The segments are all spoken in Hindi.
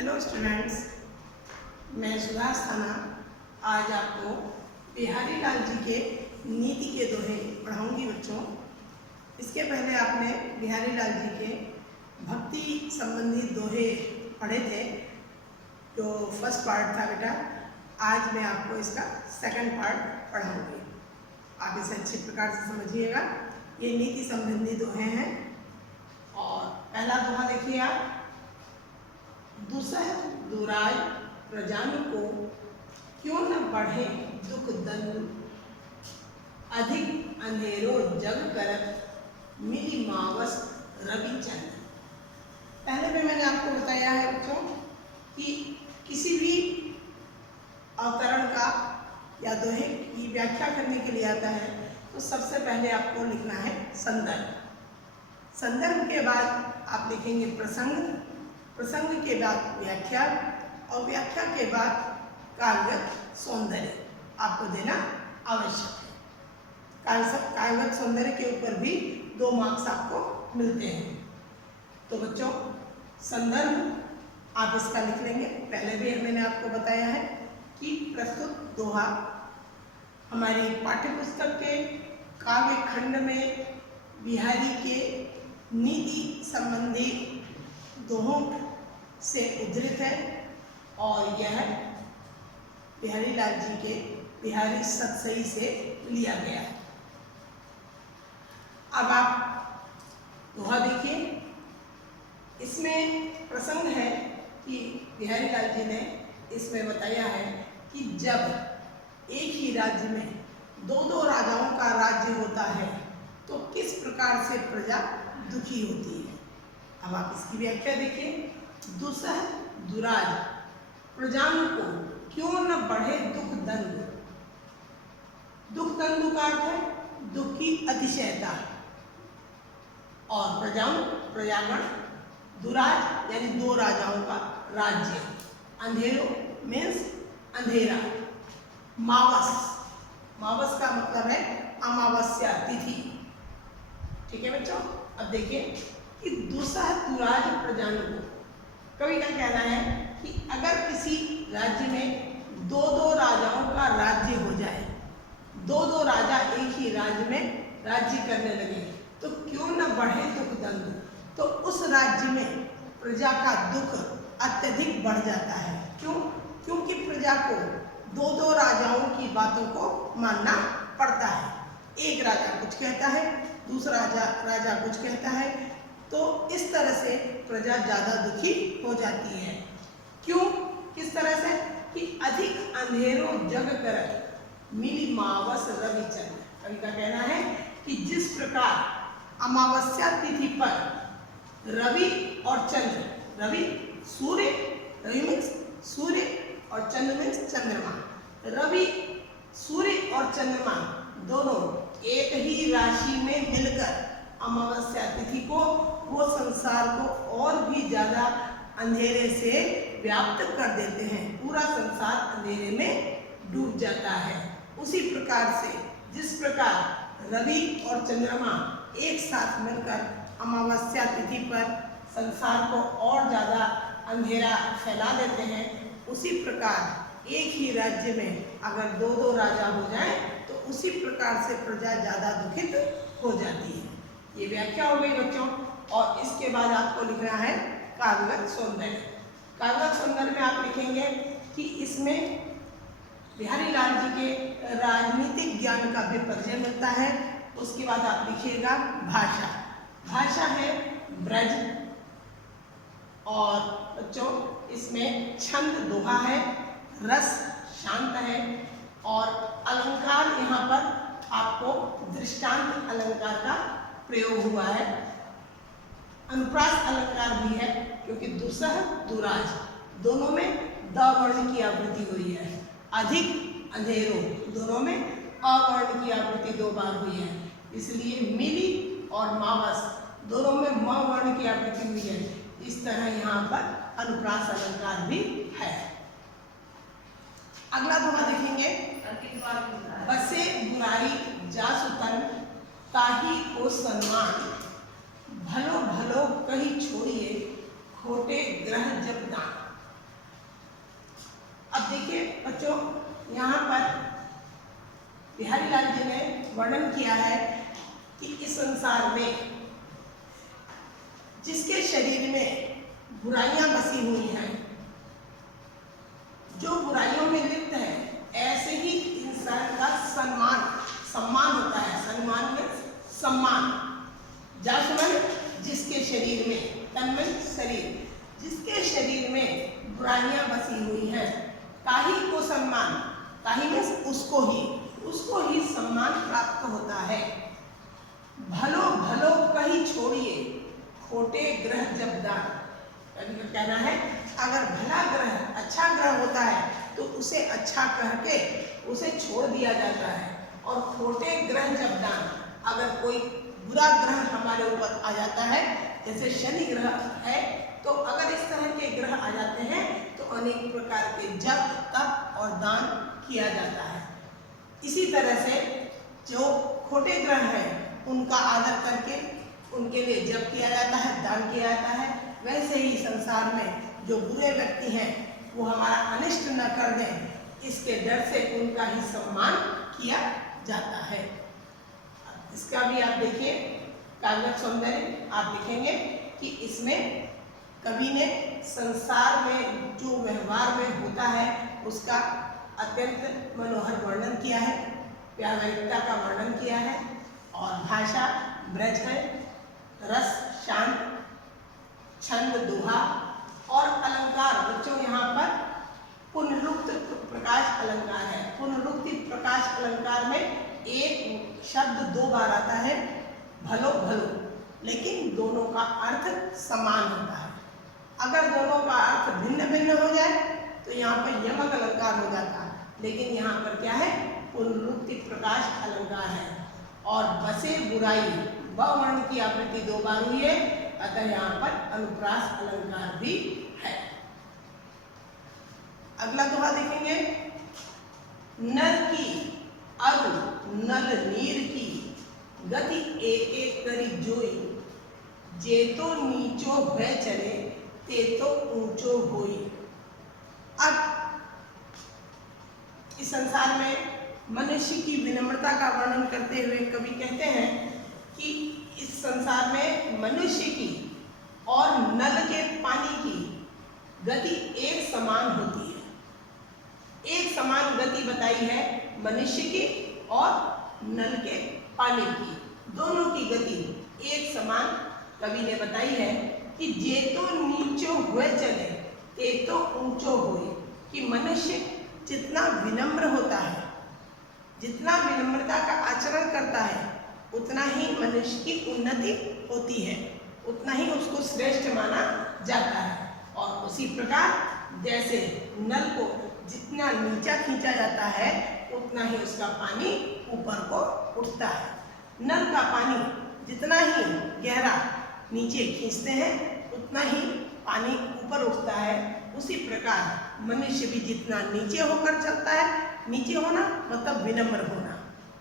हेलो स्टूडेंट्स, मैं सुभाष थाना आज आपको बिहारी लाल जी के नीति के दोहे पढ़ाऊंगी बच्चों। इसके पहले आपने बिहारी लाल जी के भक्ति संबंधी दोहे पढ़े थे, जो फर्स्ट पार्ट था बेटा। आज मैं आपको इसका सेकंड पार्ट पढ़ाऊंगी। आप इसे अच्छे प्रकार से समझिएगा। ये नीति संबंधी दोहे हैं। और पहला दोहा देखिए आप। दुसह दुराय प्रजान को क्यों न बढ़े दुख दंड, अधिक अंधेरो जग करत मिली मावस रवि चंद। पहले में मैंने आपको बताया है बच्चों कि किसी भी अवतरण का या दोहे की व्याख्या करने के लिए आता है तो सबसे पहले आपको लिखना है संदर्भ। संदर्भ के बाद आप लिखेंगे प्रसंग, प्रसंग के बाद व्याख्या और व्याख्या के बाद काव्यगत सौंदर्य आपको देना आवश्यक है। काव्यगत सौंदर्य के ऊपर भी 2 मार्क्स आपको मिलते हैं। तो बच्चों, संदर्भ आप इसका लिख लेंगे। पहले भी मैंने आपको बताया है कि प्रस्तुत दोहा हमारी पाठ्यपुस्तक के काव्य खंड में बिहारी के नीति संबंधी दोहों से उद्धृत है और यह बिहारी लाल जी के बिहारी सतसई से लिया गया है। अब आप दोहा देखिए। इसमें प्रसंग है कि बिहारी लाल जी ने इसमें बताया है कि जब एक ही राज्य में 2 राजाओं का राज्य होता है तो किस प्रकार से प्रजा दुखी होती है। अब आप इसकी व्याख्या देखिए। दुसह दुराज प्रजान को क्यों न बढ़े दुख दंड। दुख दंड का अर्थ है दुख की अतिशयता। और प्रजागण दुराज यानी 2 राजाओं का राज्य। अंधेरो मीन्स अंधेरा। मावस, मावस का मतलब है अमावस्या तिथि। ठीक है बच्चों। अब देखिए कि दुसह दुराज प्रजान को, कवि का कहना है कि अगर किसी राज्य में 2 राजाओं का राज्य हो जाए, 2 राजा एक ही राज्य में राज्य करने लगे तो क्यों न बढ़े दुख दंड। तो उस राज्य में प्रजा का दुख अत्यधिक बढ़ जाता है। क्यों? क्योंकि प्रजा को 2 राजाओं की बातों को मानना पड़ता है। एक राजा कुछ कहता है, दूसरा राजा कुछ कहता है, तो इस तरह से प्रजा ज़्यादा दुखी हो जाती है। क्यों? किस तरह से कि अधिक अंधेरो जग करत मिली मावस रवि चंद। कवि का कहना है कि जिस प्रकार अमावस्या तिथि पर रवि और चंद्र, रवि सूर्य, रवि मीन्स सूर्य और चंद्र मीन्स चंद्रमा, रवि सूर्य और चंद्रमा दोनों एक ही राशि में मिलकर अमावस्या तिथि को, वो संसार को और भी ज़्यादा अंधेरे से व्याप्त कर देते हैं। पूरा संसार अंधेरे में डूब जाता है। उसी प्रकार से जिस प्रकार रवि और चंद्रमा एक साथ मिलकर अमावस्या तिथि पर संसार को और ज़्यादा अंधेरा फैला देते हैं, उसी प्रकार एक ही राज्य में अगर 2 राजा हो जाएं तो उसी प्रकार से प्रजा ज़्यादा दुखित हो जाती है। ये व्याख्या हो गई बच्चों। और इसके बाद आपको लिखना है काव्यगत सौंदर्य। काव्यगत सौंदर्य में आप लिखेंगे कि इसमें बिहारी लाल जी के राजनीतिक ज्ञान का भी परिचय मिलता है। उसके बाद आप लिखिएगा भाषा। भाषा है ब्रज। और बच्चों इसमें छंद दोहा है, रस शांत है और अलंकार यहाँ पर आपको दृष्टांत अलंकार का प्रयोग हुआ है। अनुप्रास अलंकार भी है क्योंकि दुसह दुराज दोनों में द वर्ण की आवृत्ति हुई है। अधिक अंधेरो दोनों में अवर्ण की आवृत्ति 2 बार हुई है, इसलिए मिली और मावस दोनों में म वर्ण की आवृत्ति हुई है। इस तरह यहाँ पर अनुप्रास अलंकार भी है। अगला दोहा देखेंगे। बसे बुराई जासुतन ताही को सम्मान, भलो भलो कही छोड़िए खोटे ग्रह जब दान। बच्चों यहाँ पर बिहारी लाल जी ने वर्णन किया है कि इस संसार में जिसके शरीर में बुराइयां बसी हुई हैं, जो बुराइयों में लिप्त है, ऐसे ही इंसान का सम्मान होता है। सम्मान में सम्मान, जासुमन जिसके शरीर में, तन्मय शरीर, जिसके शरीर में बुराइयां बसी हुई हैं, ताही को सम्मान, ताही में उसको ही सम्मान प्राप्त होता है। भलो भलो कहीं छोड़िए, खोटे ग्रह जब दान। कहना है अगर भला ग्रह, अच्छा ग्रह होता है तो उसे अच्छा कह के उसे छोड़ दिया जाता है, और खोटे ग्रह जब दान, अगर कोई बुरा ग्रह हमारे ऊपर आ जाता है, जैसे शनि ग्रह है, तो अगर इस तरह के ग्रह आ जाते हैं तो अनेक प्रकार के जप, तप और दान किया जाता है। इसी तरह से जो खोटे ग्रह हैं उनका आदर करके उनके लिए जप किया जाता है, दान किया जाता है। वैसे ही संसार में जो बुरे व्यक्ति हैं वो हमारा अनिष्ट न कर दें, इसके डर से उनका ही सम्मान किया जाता है। इसका भी आप देखिए काव्य सौंदर्य, आप देखेंगे कि इसमें कवि ने संसार में जो व्यवहार में होता है उसका अत्यंत मनोहर वर्णन किया है, व्यावहारिकता का वर्णन किया है, और भाषा ब्रज है, रस शांत, छंद दोहा और अलंकार। बच्चों यहाँ पर पुनरुक्त प्रकाश अलंकार है। पुनरुक्ति प्रकाश अलंकार में एक शब्द 2 बार आता है, भलो भलो, लेकिन दोनों का अर्थ समान होता है। अगर दोनों का अर्थ भिन्न भिन्न हो जाए तो यहाँ पर यमक अलंकार हो जाता है, लेकिन यहाँ पर क्या है, पुनरुक्ति प्रकाश अलंकार है। और बसे बुराई, ब वर्ण की आवृत्ति 2 बार हुई है, अतः यहाँ पर अनुप्रास अलंकार भी है। अगला दोहा देखेंगे, नर की अरु नल नीर की, गति एक एक करी जोई, जे तो नीचो भय चले, ते तो ऊंचो होई। अब इस संसार में मनुष्य की विनम्रता का वर्णन करते हुए कवि कहते हैं कि इस संसार में मनुष्य की और नल के पानी की गति एक समान होती है। एक समान गति बताई है मनुष्य की और नल के पानी की, दोनों की गति एक समान कवि ने बताई है कि जे तो नीचो हुए चले ते तो ऊंचो होए, कि मनुष्य जितना विनम्र होता है, जितना विनम्रता का आचरण करता है, उतना ही मनुष्य की उन्नति होती है, उतना ही उसको श्रेष्ठ माना जाता है। और उसी प्रकार जैसे नल को जितना नीचा खींचा जाता है उतना ही उसका पानी ऊपर को उठता है। नल का पानी जितना ही गहरा नीचे खींचते हैं उतना ही पानी ऊपर उठता है। उसी प्रकार मनुष्य भी जितना नीचे होकर चलता है, नीचे होना मतलब विनम्र होना,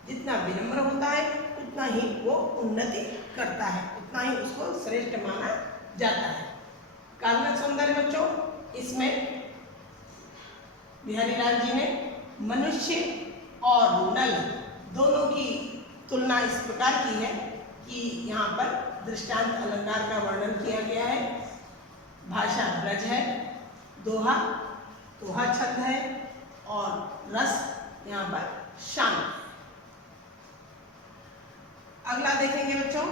जितना विनम्र होता है उतना ही वो उन्नति करता है, उतना ही उसको श्रेष्ठ माना जाता है। काव्य सौंदर्य बच्चों, इसमें बिहारी लाल जी ने मनुष्य और नल दोनों की तुलना इस प्रकार की है कि यहाँ पर दृष्टांत अलंकार का वर्णन किया गया है। भाषा ब्रज है, दोहा छंद है, और रस यहाँ पर शांत है। अगला देखेंगे बच्चों,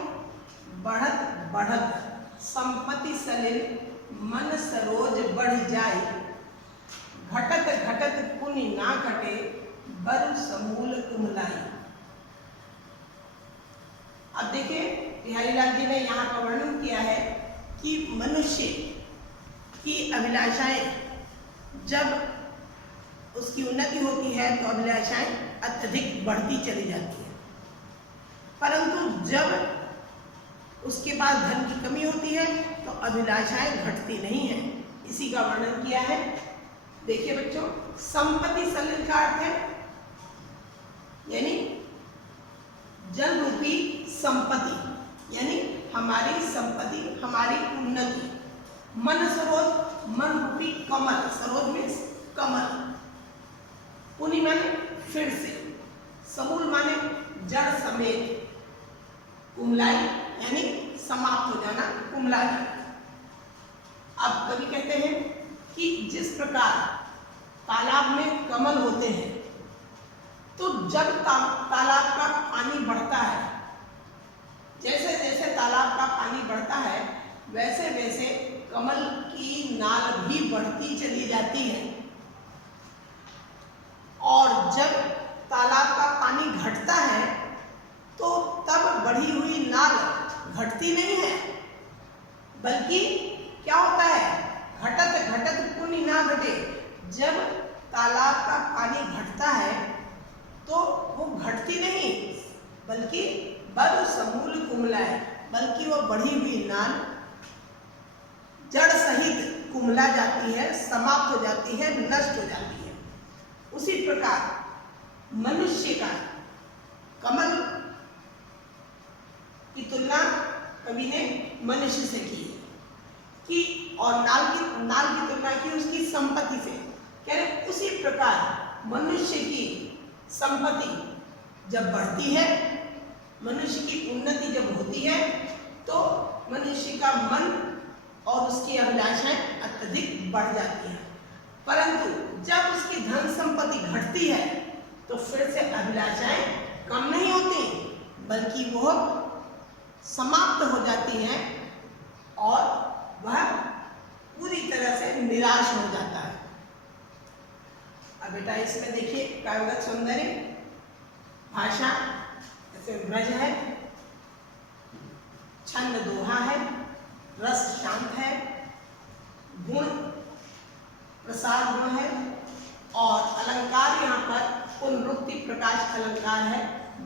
बढ़त बढ़त संपत्ति सलिल मन सरोज बढ़ जाए, घटत घटत पुण्य ना घटे बरु समूल कुमलाई। अब देखिए बिहारी लाल जी ने यहाँ का वर्णन किया है कि मनुष्य की अभिलाषाएं जब उसकी उन्नति होती है तो अभिलाषाएं अत्यधिक बढ़ती चली जाती है, परंतु जब उसके पास धन की कमी होती है तो अभिलाषाएं घटती नहीं है। इसी का वर्णन किया है। देखिए बच्चों, संपत्ति सलिल का अर्थ है यानी जल रूपी संपत्ति, यानी हमारी संपत्ति, हमारी उन्नति। मन सरोज, मन रूपी कमल, सरोज में कमल, पुनि माने फिर से, समूल माने जड़ समेत, कुमलाई यानी समाप्त हो जाना, कुमला जाना। अब कवि कहते हैं कि जिस प्रकार तालाब में कमल होते हैं, तो जब तालाब का पानी बढ़ता है, जैसे जैसे तालाब का पानी बढ़ता है, वैसे वैसे कमल की नाल भी बढ़ती चली जाती है। और जब तालाब का पानी घटता है, तो तब बढ़ी हुई नाल घटती नहीं है, बल्कि क्या होता है, घटत घटत पुनि ना घटे। जब तालाब का पानी घटता है तो वो घटती नहीं, बल्कि बल समूल कुमला है, बल्कि वो बढ़ी हुई नाल जड़ सहित कुमला जाती है, समाप्त हो जाती है, नष्ट हो जाती है। उसी प्रकार मनुष्य का कमल की तुलना कवि ने मनुष्य से की कि, और नाल की तुलना की उसकी संपत्ति से। कह रहे उसी प्रकार मनुष्य की संपत्ति जब बढ़ती है, मनुष्य की उन्नति जब होती है, तो मनुष्य का मन और उसकी अभिलाषाएं अत्यधिक बढ़ जाती हैं। परंतु जब उसकी धन संपत्ति घटती है, तो फिर से अभिलाषाएं कम नहीं होती, बल्कि वो समाप्त हो जाती हैं और वह पूरी तरह से निराश हो जाता है। अब बेटा इसमें देखिए काव्यगत सौंदर्य, भाषा ऐसे ब्रज है, छंद दोहा है, रस शांत है, गुण प्रसाद गुण है, और अलंकार यहाँ पर पुनरुक्ति प्रकाश अलंकार है।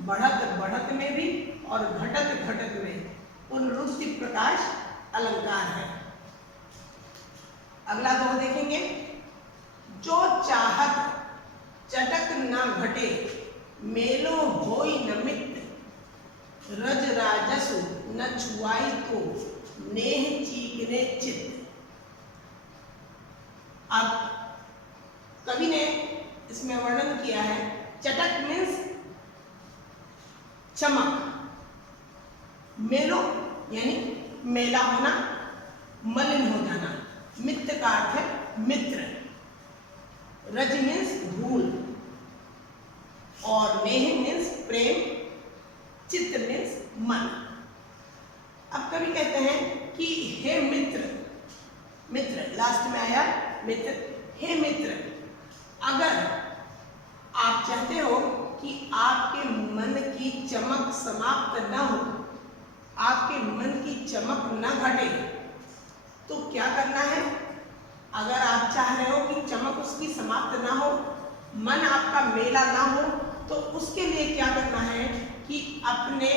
बढ़त बढ़त में भी और घटत घटत में पुनरुक्ति प्रकाश अलंकार है। अगला दोहा देखेंगे, जो चाहत चटक न घटे, मेलो होई न मित्र, रज राजसु न छुआई तो, नेह चीकने चित्त। अब कवि ने इसमें वर्णन किया है, चटक मीन्स चमक, मेलो यानी मेला होना, मलिन हो जाना, मित्र का अर्थ है मित्र, रज मीन्स धूल, और नेह मीन्स प्रेम, चित्त मीन्स मन। अब कवि कहते हैं कि हे मित्र, मित्र लास्ट में आया मित्र, हे मित्र, अगर आप चाहते हो कि आपके मन की चमक समाप्त न हो, आपके मन की चमक न घटे, तो क्या करना है? अगर आप चाह रहे हो कि चमक उसकी समाप्त ना हो, मन आपका मेला ना हो, तो उसके लिए क्या करना है कि अपने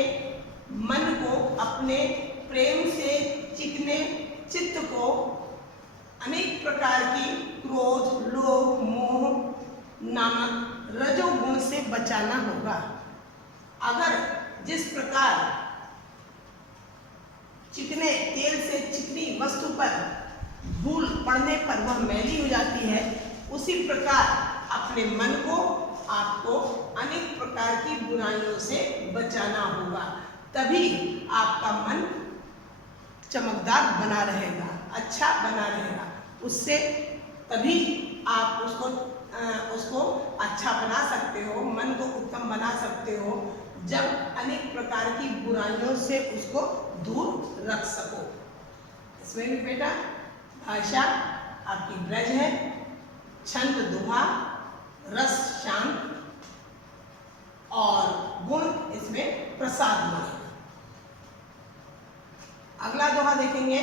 मन को, अपने प्रेम से चिकने चित्त को अनेक प्रकार की क्रोध, लोभ, मोह नामक रजोगुण से बचाना होगा। अगर जिस प्रकार चिकने तेल से चिकनी वस्तु पर धूल पड़ने पर वह मैली हो जाती है, उसी प्रकार अपने मन को आपको अनेक प्रकार की बुराइयों से बचाना होगा, तभी आपका मन चमकदार बना रहेगा, अच्छा बना रहेगा। उससे तभी आप उसको अच्छा बना सकते हो, मन को उत्तम बना सकते हो, जब अनेक प्रकार की बुराइयों से उसको दूर रख सको। इसमें भी बेटा भाषा आपकी ब्रज है, छंद दोहा, रस शांत, और गुण इसमें प्रसाद गुण है। अगला दोहा देखेंगे,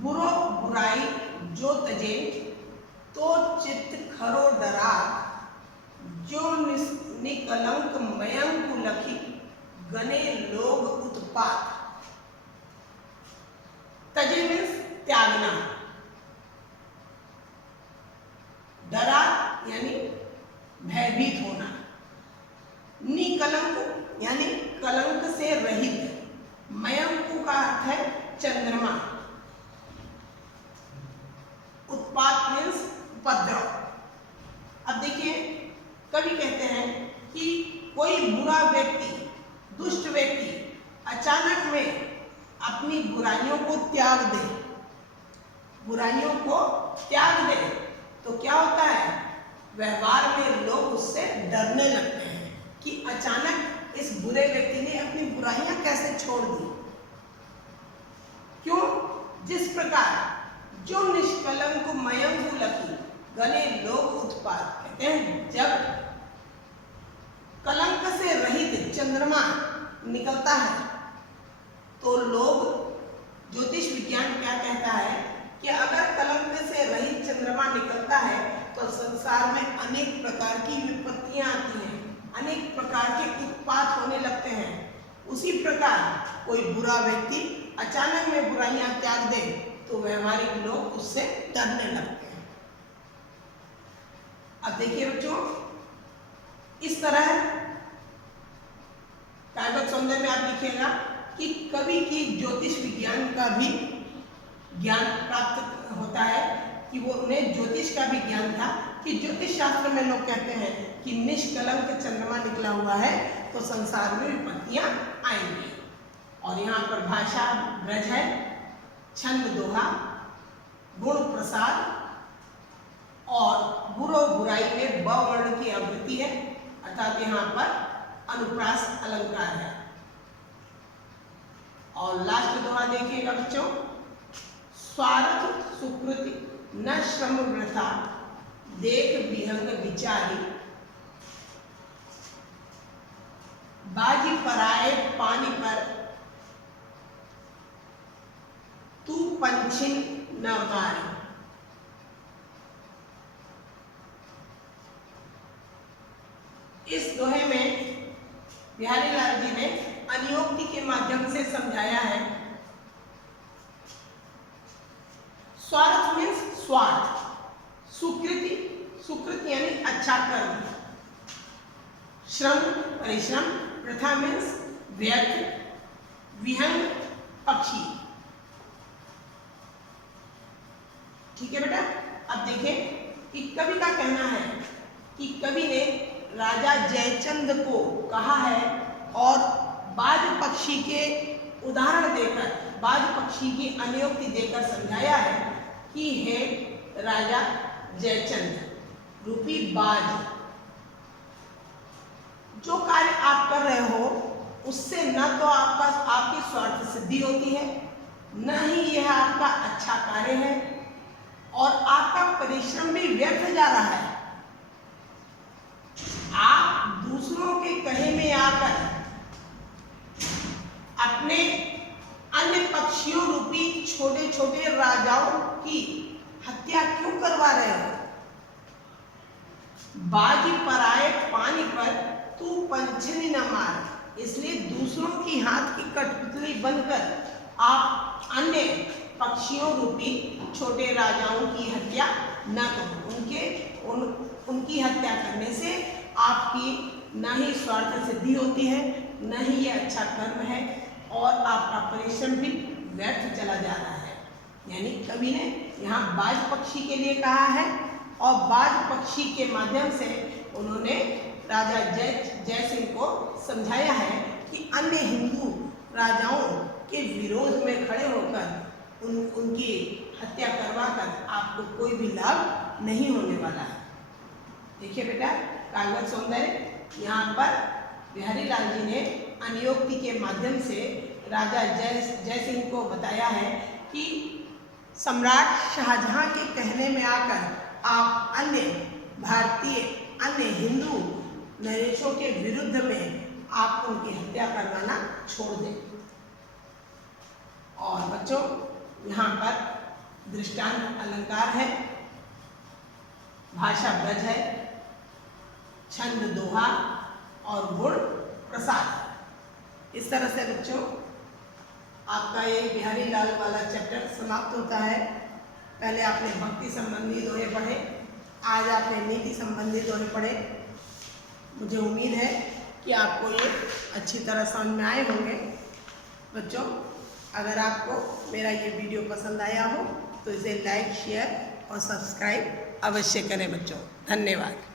बुरो बुराई जो तजे, तो चित्त खरो डरा, जो निकलंक मयंक लखी, गने लोग उत्पात। तजे मीन्स त्यागना, डरा यानी भयभीत होना, निकलंक यानी कलंक से रहित, मयंकु का अर्थ है चंद्रमा, उत्पात मीन्स उपद्रव। अब देखिए कवि कहते हैं कि कोई बुरा व्यक्ति, दुष्ट व्यक्ति अचानक में अपनी बुराइयों को त्याग दे, बुराइयों को त्याग दे तो क्या होता है, व्यवहार में लोग उससे डरने लगते हैं कि अचानक इस बुरे व्यक्ति ने अपनी बुराइयां कैसे छोड़ दी। क्यों? जिस प्रकार जो निष्कलंक मयंकुलकी गले लोग उत्पाद, कहते हैं जब कलंक से रहित चंद्रमा निकलता है तो लोग, ज्योतिष विज्ञान क्या कहता है कि अगर कलंक से रहित चंद्रमा निकलता है तो संसार में अनेक प्रकार की विपत्तियां आती हैं, अनेक प्रकार के उत्पात होने लगते हैं। उसी प्रकार कोई बुरा व्यक्ति अचानक में बुराइयां त्याग दे तो व्यवहारिक लोग उससे डरने लगते हैं। अब देखिए बच्चों, इस तरह काव्य सौंदर्य में आप लिखिएगा कि कवि की ज्योतिष विज्ञान का भी ज्ञान प्राप्त होता है, कि वो उन्हें ज्योतिष का भी ज्ञान था कि ज्योतिष शास्त्र में लोग कहते हैं कि निष्कलंक चंद्रमा निकला हुआ है तो संसार में विपत्तियां आएंगी। और यहाँ पर भाषा ब्रज है, छंद दोहा, गुण प्रसाद और बुरो बुराई में ब वर्ण की आवृत्ति है, अर्थात यहाँ पर अनुप्रास अलंकार है। और लास्ट दोहा देखिएगा बच्चों, स्वार्थ सुकृति न श्रम वृथा देख विहंग विचारी, बाजी पराए पानी पर तू पंछिन न मारी। इस दोहे में बिहारी लाल जी ने अनियोक्ति के माध्यम से समझाया है। स्वार्थ मीन्स स्वार्थ, सुकृति, सुकृति यानी अच्छा कर्म, श्रम परिश्रम, प्रथा मीन्स व्यर्थ, विहंग पक्षी। ठीक है बेटा। अब देखें कि कवि का कहना है कि कवि ने राजा जयचंद को कहा है और बाज पक्षी के उदाहरण देकर, बाज पक्षी की अनियोक्ति देकर समझाया है कि हे राजा जयचंद रूपी बाज, जो कार्य आप कर रहे हो उससे न तो आपकी स्वार्थ सिद्धि होती है, न ही यह आपका अच्छा कार्य है और आपका परिश्रम भी व्यर्थ जा रहा है। आप दूसरों के कहे में आकर अपने अन्य पक्षियों रूपी छोटे छोटे राजाओं की हत्या क्यों करवा रहे हो? बाजी पराए पानी पर तू पंछनी न मार, इसलिए दूसरों की हाथ की कठपुतली बनकर आप अन्य पक्षियों रूपी छोटे राजाओं की हत्या न करो। उनकी हत्या करने से आपकी न ही स्वार्थ सिद्धि होती है, न ही ये अच्छा कर्म है और आपका परिश्रम भी व्यर्थ चला जा रहा है। यानी कवि ने यहाँ बाज पक्षी के लिए कहा है और बाज पक्षी के माध्यम से उन्होंने राजा जय सिंह को समझाया है कि अन्य हिंदू राजाओं के विरोध में खड़े होकर उनकी हत्या करवाकर आपको कोई भी लाभ नहीं होने वाला है। देखिए बेटा, काव्य सौंदर्य यहाँ पर बिहारी लाल जी ने अनियोक्ति के माध्यम से राजा जय सिंह को बताया है कि सम्राट शाहजहां के कहने में आकर आप अन्य भारतीय, अन्य हिंदू नरेशों के विरुद्ध में आप उनकी हत्या करवाना छोड़ दें। और बच्चों, यहाँ पर दृष्टांत अलंकार है, भाषा ब्रज है, छंद दोहा और गुण प्रसाद। इस तरह से बच्चों आपका ये बिहारी लाल वाला चैप्टर समाप्त होता है। पहले आपने भक्ति संबंधी दोहे पढ़े, आज आपने नीति संबंधी दोहे पढ़े। मुझे उम्मीद है कि आपको ये अच्छी तरह समझ में आए होंगे। बच्चों, अगर आपको मेरा ये वीडियो पसंद आया हो तो इसे लाइक, शेयर और सब्सक्राइब अवश्य करें बच्चों। धन्यवाद।